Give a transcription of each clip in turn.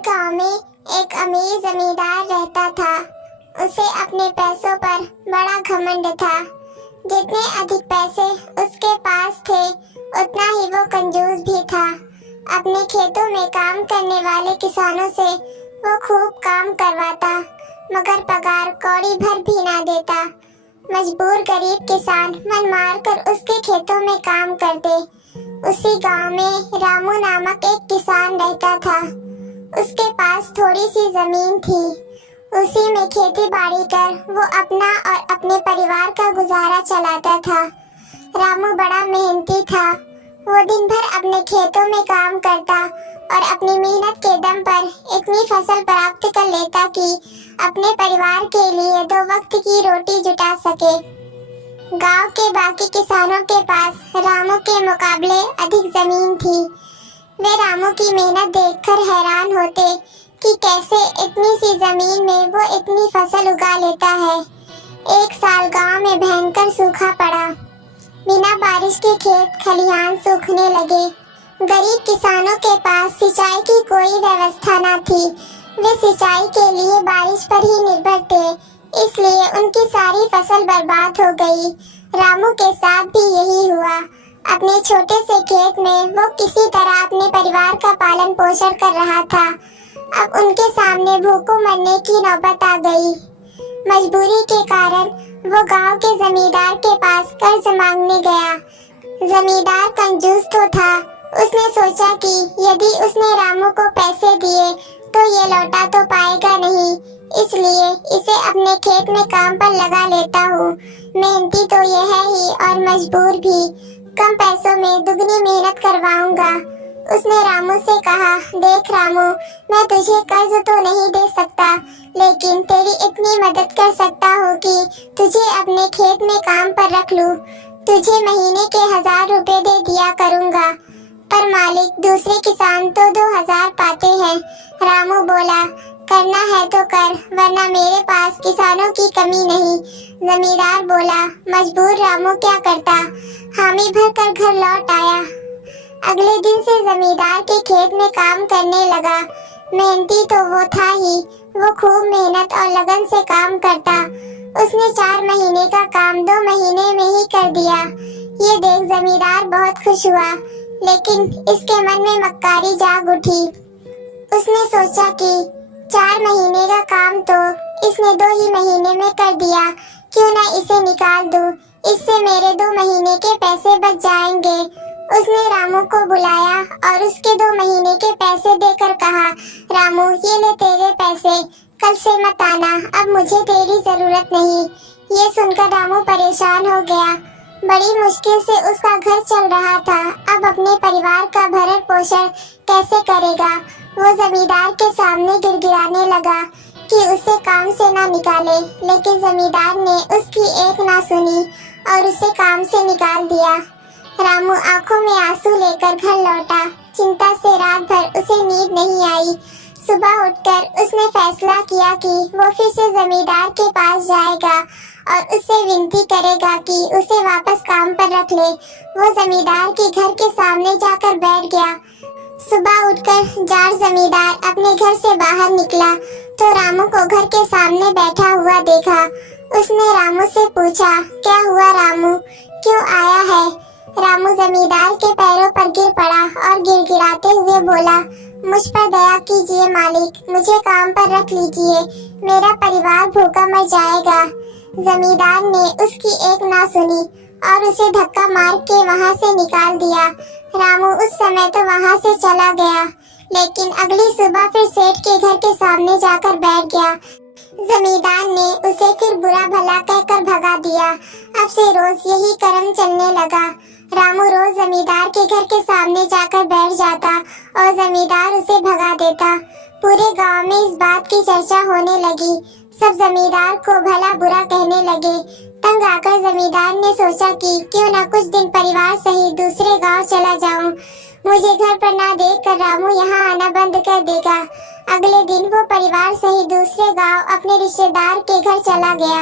गांव में एक अमीर जमींदार रहता था। उसे अपने पैसों पर बड़ा घमंड था। जितने अधिक पैसे उसके पास थे उतना ही वो कंजूस भी था। अपने खेतों में काम करने वाले किसानों से वो खूब काम करवाता, मगर पगार कौड़ी भर भी ना देता। मजबूर गरीब किसान मन मार कर उसके खेतों में काम करते। उसी गांव में रामू नामक एक किसान रहता था। उसके पास थोड़ी सी जमीन थी। उसी में खेती बाड़ी कर वो अपना और अपने परिवार का गुजारा चलाता था। रामू बड़ा मेहनती था। वो दिन भर अपने खेतों में काम करता और अपनी मेहनत के दम पर इतनी फसल प्राप्त कर लेता कि अपने परिवार के लिए 2 वक्त की रोटी जुटा सके। गांव के बाकी किसानों के पास रामू के मुकाबले अधिक जमीन थी। वे रामू की मेहनत देखकर हैरान होते कि कैसे इतनी सी जमीन में वो इतनी फसल उगा लेता है। एक साल गांव में भयंकर सूखा पड़ा। बिना बारिश के खेत खलिहान सूखने लगे। गरीब किसानों के पास सिंचाई की कोई व्यवस्था न थी। वे सिंचाई के लिए बारिश पर ही निर्भर थे, इसलिए उनकी सारी फसल बर्बाद हो गई। रामू के साथ भी यही हुआ। अपने छोटे से खेत में वो किसी तरह अपने परिवार का पालन पोषण कर रहा था। अब उनके सामने भूखों मरने की नौबत आ गई। मजबूरी के कारण वो गांव के जमींदार के पास कर्ज मांगने गया। जमींदार कंजूस तो था। उसने सोचा कि यदि उसने रामू को पैसे दिए तो ये लौटा तो पाएगा नहीं, इसलिए इसे अपने खेत में काम पर लगा लेता हूँ। मेहनती तो ये है ही और मजबूर भी। कम पैसों में दुगनी मेहनत करवाऊंगा। उसने रामू से कहा, देख रामू, मैं तुझे कर्ज तो नहीं दे सकता, लेकिन तेरी इतनी मदद कर सकता हूँ कि तुझे अपने खेत में काम पर रख लूँ। तुझे महीने के 1000 रुपए दे दिया करूँगा। पर मालिक, दूसरे किसान तो 2000 पाते हैं। रामू बोला, करना है तो कर, वरना मेरे पास किसानों की कमी नहीं। जमींदार बोला, मजबूर रामू क्या करता, हामी भर कर घर लौट आया। अगले दिन से जमींदार के खेत में काम करने लगा। मेहनती तो वो था ही, वो खूब मेहनत और लगन से काम करता। उसने 4 महीने का काम 2 महीने में ही कर दिया। ये देख जमींदार बहुत खुश हुआ, लेकिन इसके मन में मक्कारी जाग उठी। उसने सोचा कि 4 महीने का काम तो इसने 2 ही महीने में कर दिया, क्यों ना इसे निकाल दूं, इससे मेरे 2 महीने के पैसे बच जाएंगे। उसने रामू को बुलाया और उसके 2 महीने के पैसे देकर कहा, रामू, ये ले तेरे पैसे, कल से मत आना, अब मुझे तेरी जरूरत नहीं। ये सुनकर रामू परेशान हो गया। बड़ी मुश्किल से उसका घर चल रहा था, अब अपने परिवार का भरण पोषण कैसे करेगा। वो जमींदार के सामने गिड़गिड़ाने लगा कि उसे काम से ना निकाले, लेकिन जमींदार ने उसकी एक ना सुनी और उसे काम से निकाल दिया। रामू आंखों में आंसू लेकर घर लौटा। चिंता से रात भर उसे नींद नहीं आई। सुबह उठकर उसने फैसला किया कि वो फिर से जमींदार के पास जाएगा और उससे विनती करेगा कि उसे वापस काम पर रख ले। वो जमींदार के घर के सामने जाकर बैठ गया। सुबह उठकर जार जमींदार अपने घर से बाहर निकला तो रामू को घर के सामने बैठा हुआ देखा। उसने रामू से पूछा, क्या हुआ रामू, क्यों आया है? रामू जमींदार के पैरों पर गिर पड़ा और गिड़गिड़ाते हुए बोला, मुझ पर दया कीजिए मालिक, मुझे काम पर रख लीजिए, मेरा परिवार भूखा मर जाएगा। जमींदार ने उसकी एक ना सुनी और उसे धक्का मार के वहाँ से निकाल दिया। रामू उस समय तो वहाँ से चला गया, लेकिन अगली सुबह फिर सेठ के घर के सामने जाकर बैठ गया। जमींदार ने उसे फिर बुरा भला कहकर भगा दिया। अब से रोज यही कर्म चलने लगा। रामू रोज जमींदार के घर के सामने जाकर बैठ जाता और जमींदार उसे भगा देता। पूरे गांव में इस बात की चर्चा होने लगी। सब जमींदार को भला बुरा कहने लगे। तंग आकर जमींदार ने सोचा कि क्यों न कुछ दिन परिवार सहित दूसरे गांव चला जाऊं। मुझे घर पर ना देखकर रामू यहाँ आना बंद कर देगा। अगले दिन वो परिवार सहित दूसरे गांव अपने रिश्तेदार के घर चला गया।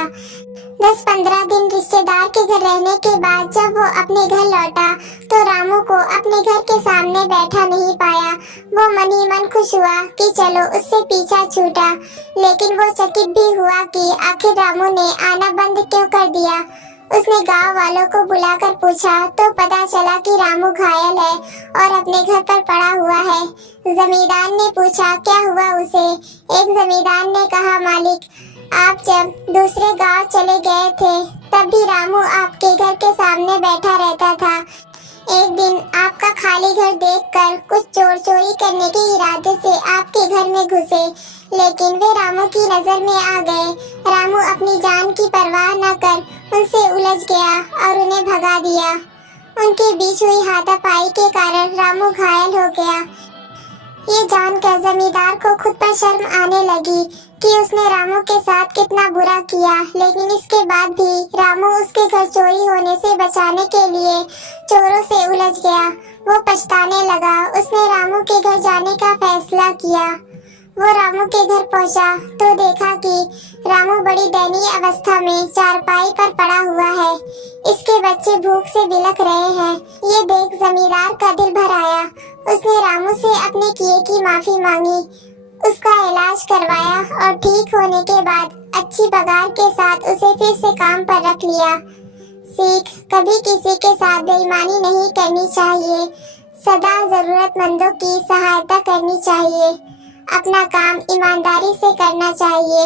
10-15 दिन रिश्तेदार के घर रहने के बाद जब वो अपने घर लौटा तो रामू को अपने घर के सामने बैठा नहीं पाया। वो मन ही मन खुश हुआ कि चलो उससे पीछा छूटा, लेकिन वो चकित भी हुआ कि आखिर रामू ने आना बंद क्यों कर दिया। उसने गांव वालों को बुलाकर पूछा तो पता चला कि रामू घायल है और अपने घर पर पड़ा हुआ है। जमींदार ने पूछा क्या हुआ उसे। एक जमींदार ने कहा, मालिक, आप जब दूसरे गांव चले गए थे तब भी रामू आपके घर के सामने बैठा रहता था। एक दिन आपका खाली घर देखकर कुछ चोर चोरी करने के इरादे से आपके घर में घुसे, लेकिन वे रामू की नजर में आ गए। रामू अपनी जान की परवाह न कर उनसे उलझ गया और उन्हें भगा दिया। उनके बीच हुई हाथापाई के कारण रामू घायल हो गया। ये जानकर जमींदार को खुद पर शर्म आने लगी कि उसने रामू के साथ कितना बुरा किया, लेकिन इसके बाद भी रामू उसके घर चोरी होने से बचाने के लिए चोरों से उलझ गया। वो पछताने लगा। उसने रामू के घर जाने का फैसला किया। वो रामू के घर पहुंचा तो देखा कि रामू बड़ी दयनीय अवस्था में चारपाई पर पड़ा हुआ है। इसके बच्चे भूख से बिलख रहे हैं। ये देख जमींदार का दिल भर आया। उसने रामू से अपने किए की माफी मांगी, उसका इलाज करवाया और ठीक होने के बाद अच्छी पगार के साथ उसे फिर से काम पर रख लिया। सीख, कभी किसी के साथ बेईमानी नहीं करनी चाहिए। सदा जरूरतमंदों की सहायता करनी चाहिए। अपना काम ईमानदारी से करना चाहिए।